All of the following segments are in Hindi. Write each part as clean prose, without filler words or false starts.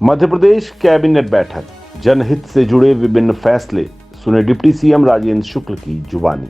मध्य प्रदेश कैबिनेट बैठक, जनहित से जुड़े विभिन्न फैसले सुने डिप्टी सीएम राजेंद्र शुक्ल की जुबानी।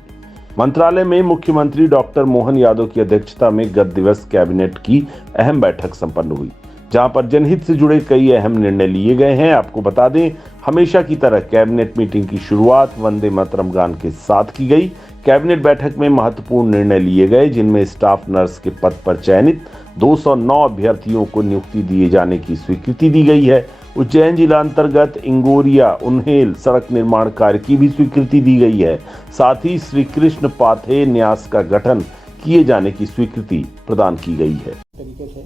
मंत्रालय में मुख्यमंत्री डॉक्टर मोहन यादव की अध्यक्षता में गत दिवस कैबिनेट की अहम बैठक संपन्न हुई, जहां पर जनहित से जुड़े कई अहम निर्णय लिए गए हैं। आपको बता दें, हमेशा की तरह कैबिनेट मीटिंग की शुरुआत वंदे मातरम गान के साथ की गई। कैबिनेट बैठक में महत्वपूर्ण निर्णय लिए गए, जिनमें स्टाफ नर्स के पद पर चयनित 209 अभ्यर्थियों को नियुक्ति दिए जाने की स्वीकृति दी गई है। उज्जैन जिला अंतर्गत इंगोरिया उन्हेल सड़क निर्माण कार्य की भी स्वीकृति दी गई है। साथ ही श्री कृष्ण पाथे न्यास का गठन किए जाने की स्वीकृति प्रदान की गई है। तरीके से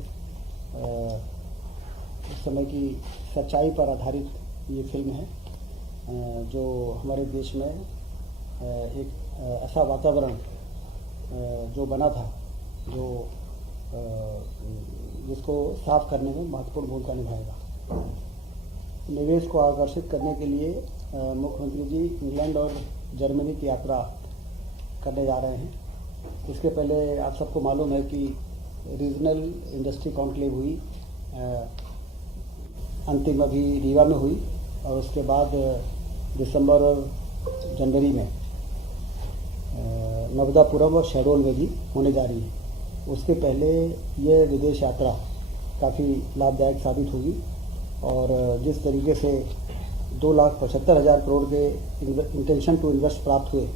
इस समय की सच्चाई पर आधारित ये फिल्म है, जो हमारे देश में एक ऐसा वातावरण जो बना था, जो जिसको साफ करने में महत्वपूर्ण भूमिका निभाएगा। निवेश को आकर्षित करने के लिए मुख्यमंत्री जी इंग्लैंड और जर्मनी की यात्रा करने जा रहे हैं। इसके पहले आप सबको मालूम है कि रीजनल इंडस्ट्री कॉन्क्लेव हुई, अंतिम अभी रीवा में हुई, और उसके बाद दिसंबर और जनवरी में नवदापुरम और शहडोल में भी होने जा रही है। उसके पहले ये विदेश यात्रा काफ़ी लाभदायक साबित होगी, और जिस तरीके से 2,75,000 करोड़ के इंटेंशन टू इन्वेस्ट प्राप्त हुए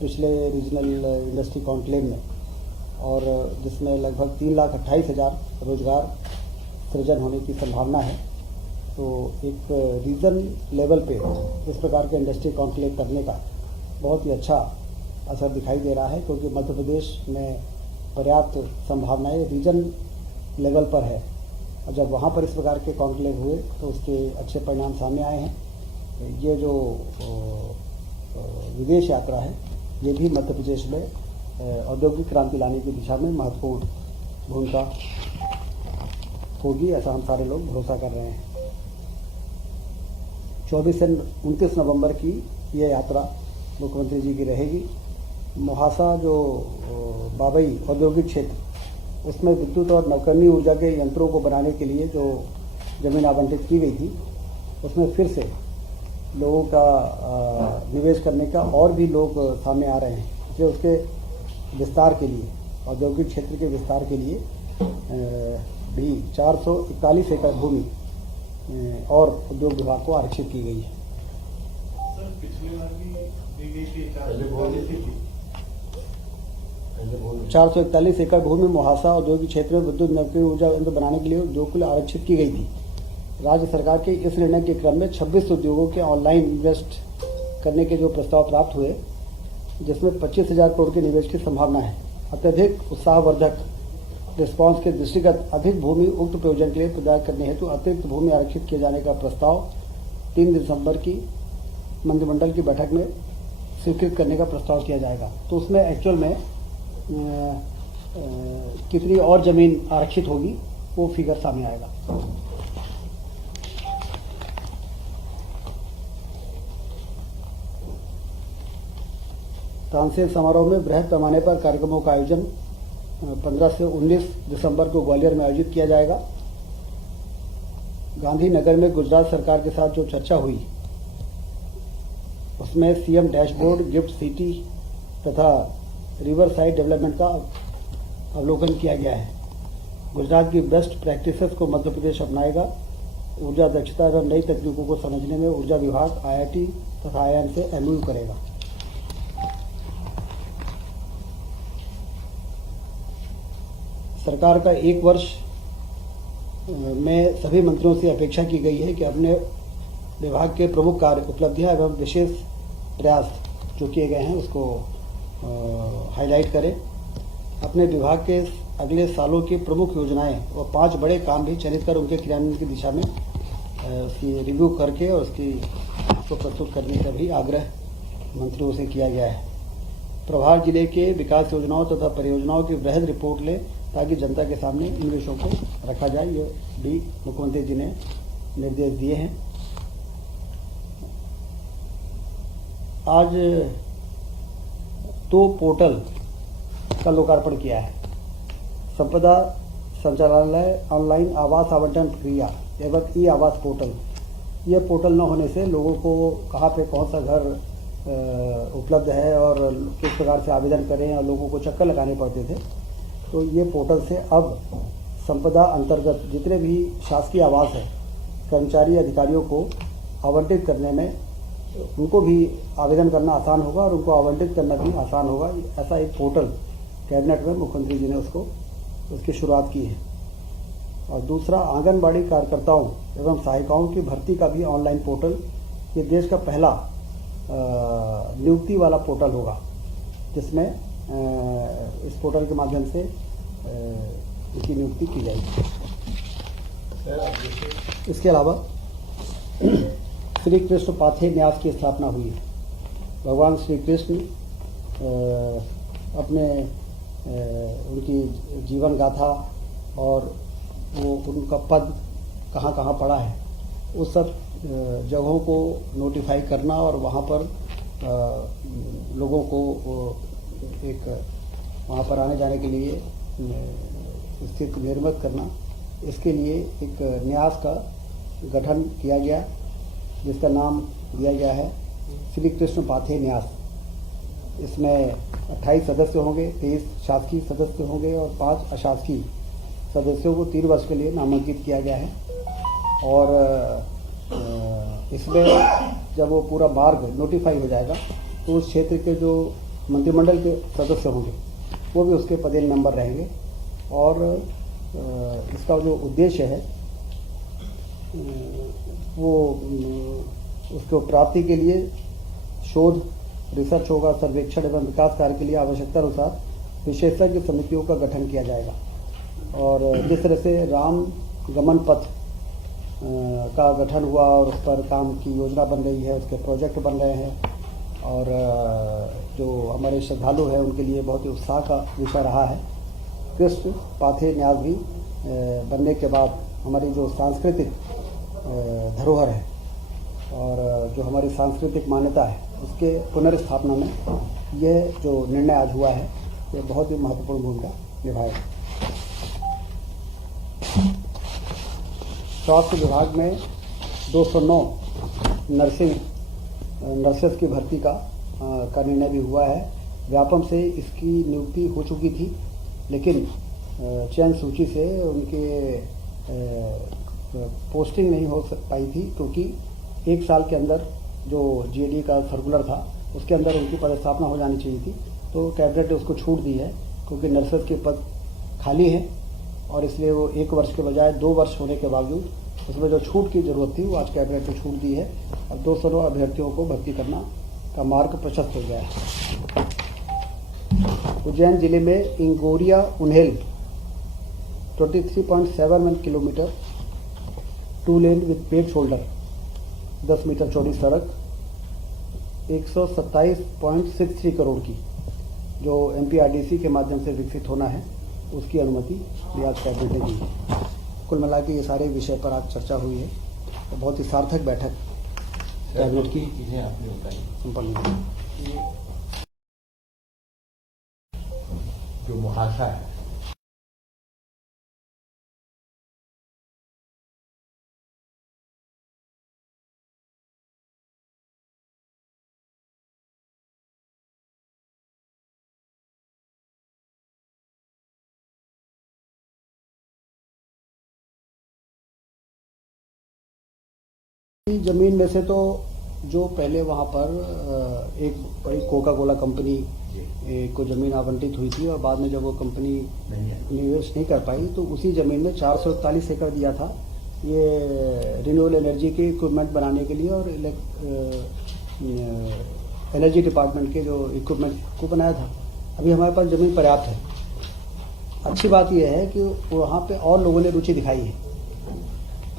पिछले रीजनल इंडस्ट्री कॉन्क्लेव में, और जिसमें लगभग 3,28,000 रोजगार सृजन होने की संभावना है, तो एक रीजन लेवल पे इस प्रकार के इंडस्ट्री कॉन्क्लेव करने का बहुत ही अच्छा असर दिखाई दे रहा है, क्योंकि मध्य प्रदेश में पर्याप्त संभावनाएं रीजन लेवल पर है। और जब वहाँ पर इस प्रकार के कॉन्क्लेव हुए तो उसके अच्छे परिणाम सामने आए हैं। ये जो विदेश यात्रा है, ये भी मध्य प्रदेश में औद्योगिक क्रांति लाने की दिशा में महत्वपूर्ण भूमिका होगी, ऐसा हम सारे लोग भरोसा कर रहे हैं। 24 से 29 नवंबर की ये यात्रा मुख्यमंत्री जी की रहेगी। मोहासा जो बाबई औद्योगिक क्षेत्र, उसमें विद्युत और नवकरणीय ऊर्जा के यंत्रों को बनाने के लिए जो जमीन आवंटित की गई थी, उसमें फिर से लोगों का निवेश करने का और भी लोग सामने आ रहे हैं। इसलिए उसके विस्तार के लिए, औद्योगिक क्षेत्र के विस्तार के लिए भी 441 एकड़ भूमि और उद्योग विभाग को आरक्षित की गई है। सर, पिछले बार भी 441 एकड़ भूमि मोहासा औद्योगिक क्षेत्र में विद्युत नवकरणीय ऊर्जा यंत्र बनाने के लिए उद्योग के लिए आरक्षित की गई थी। राज्य सरकार के इस निर्णय के क्रम में 26 उद्योगों के ऑनलाइन इन्वेस्ट करने के जो प्रस्ताव प्राप्त हुए, जिसमें 25,000 करोड़ के निवेश की संभावना है। अत्यधिक उत्साहवर्धक रिस्पांस के दृष्टिगत अधिक भूमि उक्त प्रयोजन के लिए प्रदान करने हेतु अतिरिक्त भूमि आरक्षित किए जाने का प्रस्ताव 3 दिसंबर की मंत्रिमंडल की बैठक में स्वीकृत करने का प्रस्ताव किया जाएगा। तो उसमें एक्चुअल में कितनी और जमीन आरक्षित होगी, वो फिगर सामने आएगा। तानसेन समारोह में बृहद पैमाने पर कार्यक्रमों का आयोजन 15 से 19 दिसंबर को ग्वालियर में आयोजित किया जाएगा। गांधीनगर में गुजरात सरकार के साथ जो चर्चा हुई, उसमें सीएम डैशबोर्ड, गिफ्ट सिटी तथा रिवर साइड डेवलपमेंट का अवलोकन किया गया है। गुजरात की बेस्ट प्रैक्टिसेस को मध्य प्रदेश अपनाएगा। ऊर्जा दक्षता एवं नई तकनीकों को समझने में ऊर्जा विभाग आईआईटी तथा आईआईएम से एमओयू करेगा। सरकार का 1 वर्ष में सभी मंत्रियों से अपेक्षा की गई है कि अपने विभाग के प्रमुख कार्य, उपलब्धियां एवं विशेष प्रयास जो किए गए हैं उसको हाईलाइट करें। अपने विभाग के अगले सालों की प्रमुख योजनाएं और 5 बड़े काम भी चयनित कर उनके क्रियान्वयन की दिशा में उसकी रिव्यू करके और उसको प्रस्तुत करने का भी आग्रह मंत्रियों से किया गया है। प्रभार जिले के विकास योजनाओं तथा परियोजनाओं की वृहद रिपोर्ट लें, ताकि जनता के सामने इन विषयों को रखा जाए। ये भी मुख्यमंत्री जी ने निर्देश दिए हैं। आज 2 पोर्टल का लोकार्पण किया है। संपदा संचालनालय ऑनलाइन आवास आवंटन प्रक्रिया एवं ई आवास पोर्टल, ये पोर्टल न होने से लोगों को कहाँ पे कौन सा घर उपलब्ध है और किस प्रकार से आवेदन करें और लोगों को चक्कर लगाने पड़ते थे। तो ये पोर्टल से अब संपदा अंतर्गत जितने भी शासकीय आवास है, कर्मचारी अधिकारियों को आवंटित करने में उनको भी आवेदन करना आसान होगा और उनको आवंटित करना भी आसान होगा। ऐसा एक पोर्टल कैबिनेट में मुख्यमंत्री जी ने उसकी शुरुआत की है। और दूसरा, आंगनबाड़ी कार्यकर्ताओं एवं सहायिकाओं की भर्ती का भी ऑनलाइन पोर्टल, ये देश का पहला नियुक्ति वाला पोर्टल होगा, जिसमें इस पोर्टल के माध्यम से इसकी नियुक्ति की जाएगी। इसके अलावा श्री कृष्ण पाथेय न्यास की स्थापना हुई है। भगवान श्री कृष्ण अपने उनकी जीवन गाथा और वो उनका पद कहाँ कहाँ पड़ा है, उस सब जगहों को नोटिफाई करना और वहाँ पर लोगों को एक वहाँ पर आने जाने के लिए स्थिति निर्मित करना, इसके लिए एक न्यास का गठन किया गया, जिसका नाम दिया गया है श्री कृष्ण पाथेय न्यास। इसमें 28 सदस्य होंगे, 23 शासकीय सदस्य होंगे और 5 अशासकीय सदस्यों को 3 वर्ष के लिए नामांकित किया गया है। और इसमें जब वो पूरा मार्ग नोटिफाई हो जाएगा तो उस क्षेत्र के जो मंत्रिमंडल के सदस्य होंगे वो भी उसके पदेन मेंबर रहेंगे। और इसका जो उद्देश्य है वो उसको प्राप्ति के लिए शोध, रिसर्च होगा, सर्वेक्षण एवं विकास कार्य के लिए आवश्यकता अनुसार विशेषज्ञ समितियों का गठन किया जाएगा। और जिस तरह से राम गमन पथ का गठन हुआ और उस पर काम की योजना बन रही है, उसके प्रोजेक्ट बन रहे हैं और जो हमारे श्रद्धालु हैं उनके लिए बहुत ही उत्साह का विषय रहा है। कृष्ण पाथेय न्यास भी बनने के बाद हमारी जो सांस्कृतिक धरोहर है और जो हमारी सांस्कृतिक मान्यता है, उसके पुनर्स्थापना में यह जो निर्णय आज हुआ है, ये बहुत ही महत्वपूर्ण भूमिका निभाएगा। स्वास्थ्य विभाग में 209 नर्सेस की भर्ती का निर्णय भी हुआ है। व्यापम से इसकी नियुक्ति हो चुकी थी, लेकिन चयन सूची से उनके पोस्टिंग नहीं हो पाई थी, क्योंकि 1 साल के अंदर जो जीएडी का सर्कुलर था उसके अंदर उनकी पदस्थापना हो जानी चाहिए थी। तो कैबिनेट ने उसको छूट दी है, क्योंकि नर्सेस के पद खाली हैं और इसलिए वो 1 वर्ष के बजाय 2 वर्ष होने के बावजूद उसमें जो छूट की जरूरत थी वो आज कैबिनेट ने छूट दी है। अब 209 अभ्यर्थियों को भर्ती करना का मार्ग प्रशस्त हो गया है। उज्जैन जिले में Ingoria Unhel 23.71 kilometre 2 lane with paved shoulder 10 metre चौड़ी सड़क 127.63 करोड़ की जो एमपीआरडीसी के माध्यम से विकसित होना है, उसकी अनुमति भी आज कैबिनेट ने दी। कुल मिला के ये सारे विषय पर आज चर्चा हुई है। तो बहुत ही सार्थक बैठक कैबिनेट की चीजें आपने बताई संपन्न हुई। जो मुहासा है, जमीन में से तो जो पहले वहाँ पर एक बड़ी कोका कोला कंपनी को जमीन आवंटित हुई थी और बाद में जब वो कंपनी निवेश नहीं कर पाई तो उसी जमीन में 441 एकड़ दिया था ये रिन्यूएबल एनर्जी के इक्विपमेंट बनाने के लिए और एनर्जी डिपार्टमेंट के जो इक्विपमेंट को बनाया था। अभी हमारे पास जमीन पर्याप्त है। अच्छी बात यह है कि वहाँ पे और लोगों ने रुचि दिखाई है,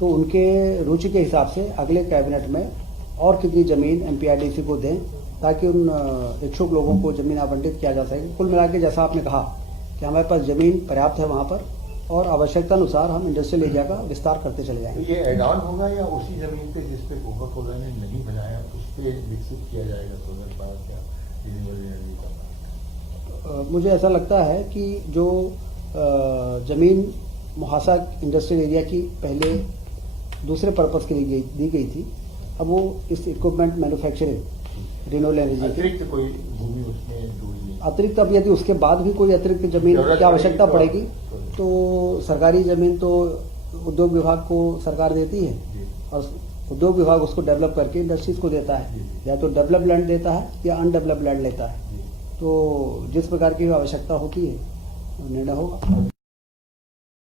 तो उनके रुचि के हिसाब से अगले कैबिनेट में और कितनी ज़मीन एमपीआरडीसी को दें ताकि उन इच्छुक लोगों को ज़मीन आवंटित किया जा सके। कुल मिला के जैसा आपने कहा कि हमारे पास ज़मीन पर्याप्त है वहाँ पर और आवश्यकता अनुसार हम इंडस्ट्रियल एरिया का विस्तार करते चले जाएंगे। ये एड ऑन होगा या उसी ज़मीन पे जिस पे कोका कोला ने नहीं बनाया उस पर विकसित किया जाएगा सोलर पावर या रिन्यूएबल एनर्जी का? मुझे ऐसा लगता है कि जो ज़मीन मुहासा इंडस्ट्रियल एरिया की पहले दूसरे पर्पस के लिए दी गई थी। अब वो इस इक्विपमेंट मैन्युफैक्चरिंग रिन्यूएबल एनर्जी की अतिरिक्त कोई भूमि उसमें जोड़ी नहीं। अतिरिक्त, अब यदि उसके बाद भी कोई अतिरिक्त जमीन जरूरत की आवश्यकता पड़ेगी पड़ेगी तो सरकारी जमीन तो उद्योग विभाग को सरकार देती है जी। और उद्योग विभाग उसको डेवलप करके इंडस्ट्रीज को देता है, जी। या तो डेवलप लैंड देता है या अनडेवलप लैंड लेता है। जी। तो जिस प्रकार की आवश्यकता होती है निर्णय होगा।